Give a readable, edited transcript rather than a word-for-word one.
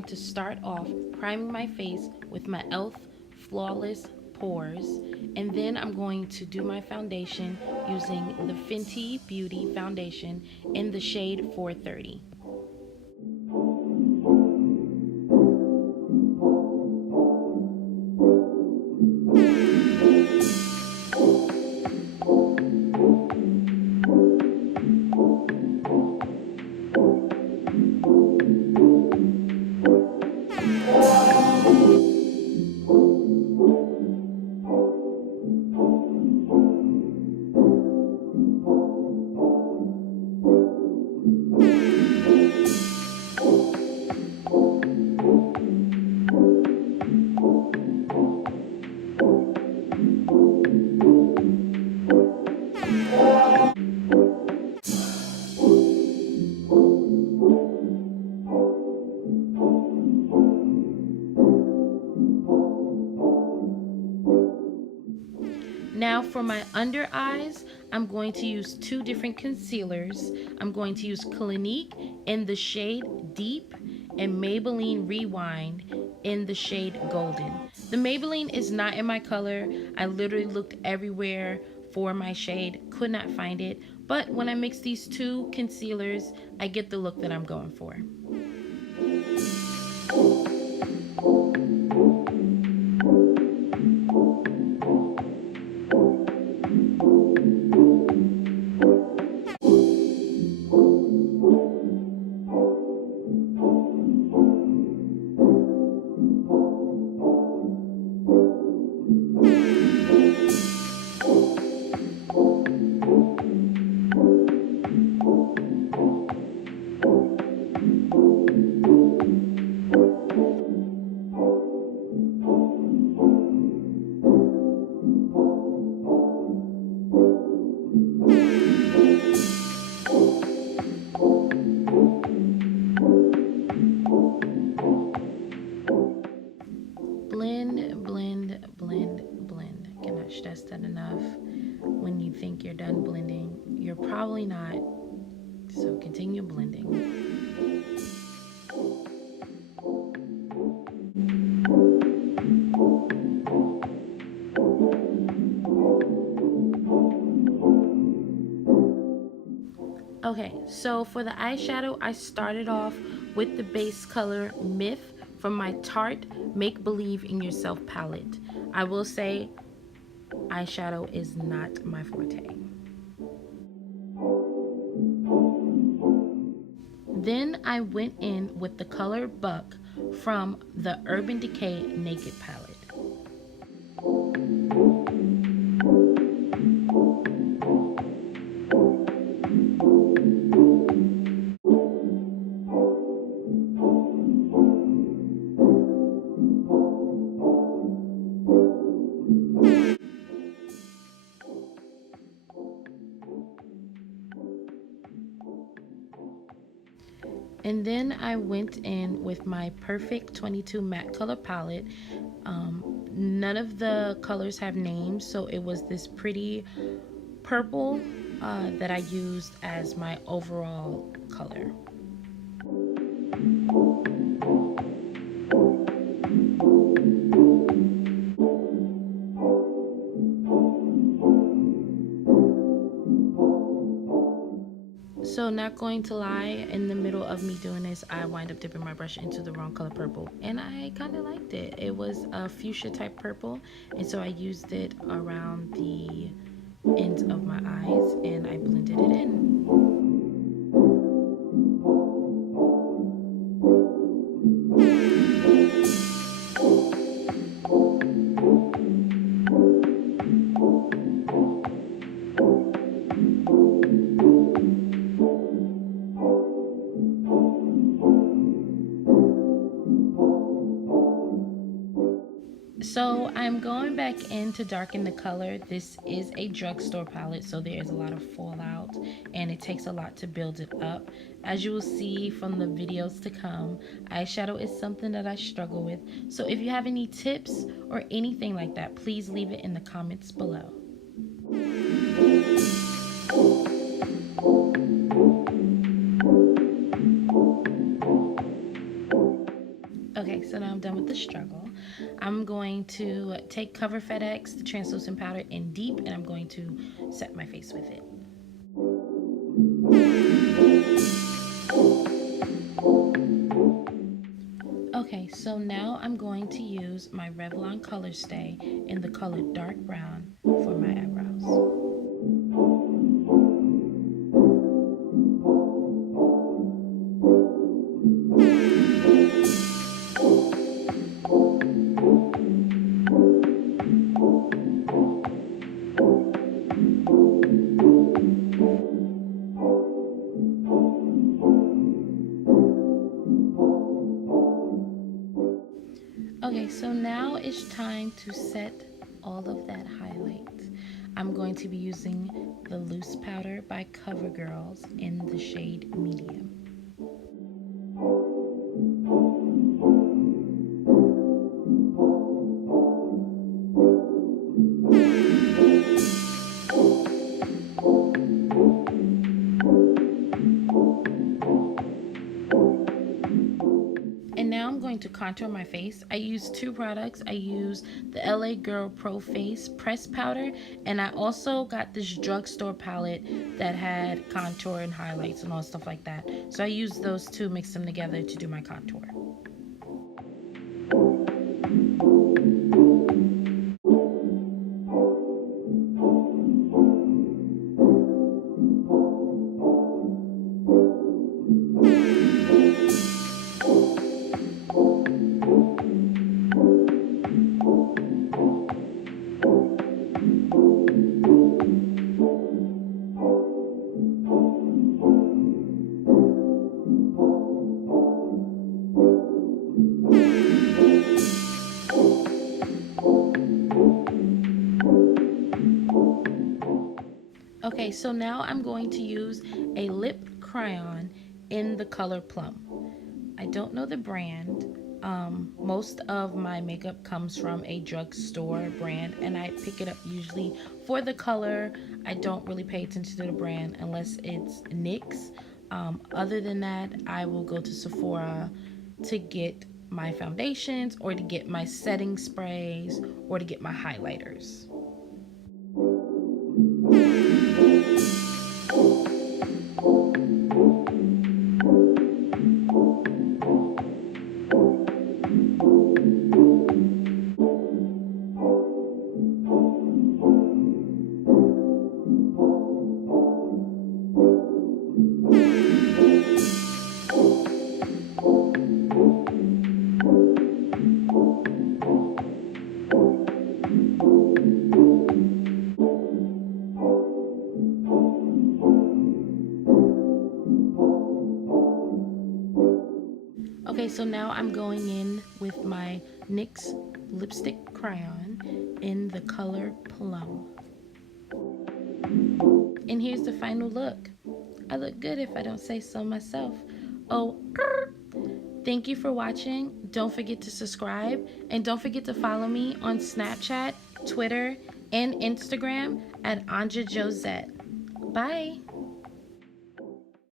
going to start off priming my face with my e.l.f. Flawless Pores, and then I'm going to do my foundation using the Fenty Beauty foundation in the shade 430. Now for my under eyes, I'm going to use two different concealers. I'm going to use Clinique in the shade Deep and Maybelline Rewind in the shade Golden. The Maybelline is not in my color. I literally looked everywhere for my shade, could not find it. But when I mix these two concealers, I get the look that I'm going for. Blend, blend, blend, blend. Cannot stress that enough. When you think you're done blending, you're probably not. So continue blending. Okay, so for the eyeshadow, I started off with the base color Myth from my Tarte Make Believe in Yourself palette. I will say eyeshadow is not my forte. Then I went in with the color Buck from the Urban Decay Naked palette. And then I went in with my Perfect 22 matte color palette. None of the colors have names, so it was this pretty purple that I used as my overall color. So not going to lie, in the middle of me doing this, I wind up dipping my brush into the wrong color purple, and I kind of liked it. It was a fuchsia type purple, and so I used it around the ends of my eyes and I blended it in. So I'm going back in to darken the color. This is a drugstore palette, so there is a lot of fallout and it takes a lot to build it up. As you will see from the videos to come, eyeshadow is something that I struggle with. So if you have any tips or anything like that, please leave it in the comments below. Okay, so now I'm done with the struggle. I'm going to take Cover FedEx, the translucent powder, in deep, and I'm going to set my face with it. Okay, so now I'm going to use my Revlon Color Stay in the color dark brown for my eyebrows. Okay, so now it's time to set all of that highlight. I'm going to be using the loose powder by CoverGirls in the shade medium. And now I'm going to contour my face. I use two products. I use the LA Girl Pro Face Press Powder, and I also got this drugstore palette that had contour and highlights and all stuff like that. So I used those two, mixed them together to do my contour. Okay, so now I'm going to use a lip crayon in the color Plum. I don't know the brand. Most of my makeup comes from a drugstore brand, and I pick it up usually for the color. I don't really pay attention to the brand unless it's NYX. Other than that, I will go to Sephora to get my foundations or to get my setting sprays or to get my highlighters. Okay, so now I'm going in with my NYX lipstick crayon in the color Plum. And here's the final look. I look good if I don't say so myself. Oh, thank you for watching. Don't forget to subscribe, and don't forget to follow me on Snapchat, Twitter, and Instagram at Ahnja Josette. Bye.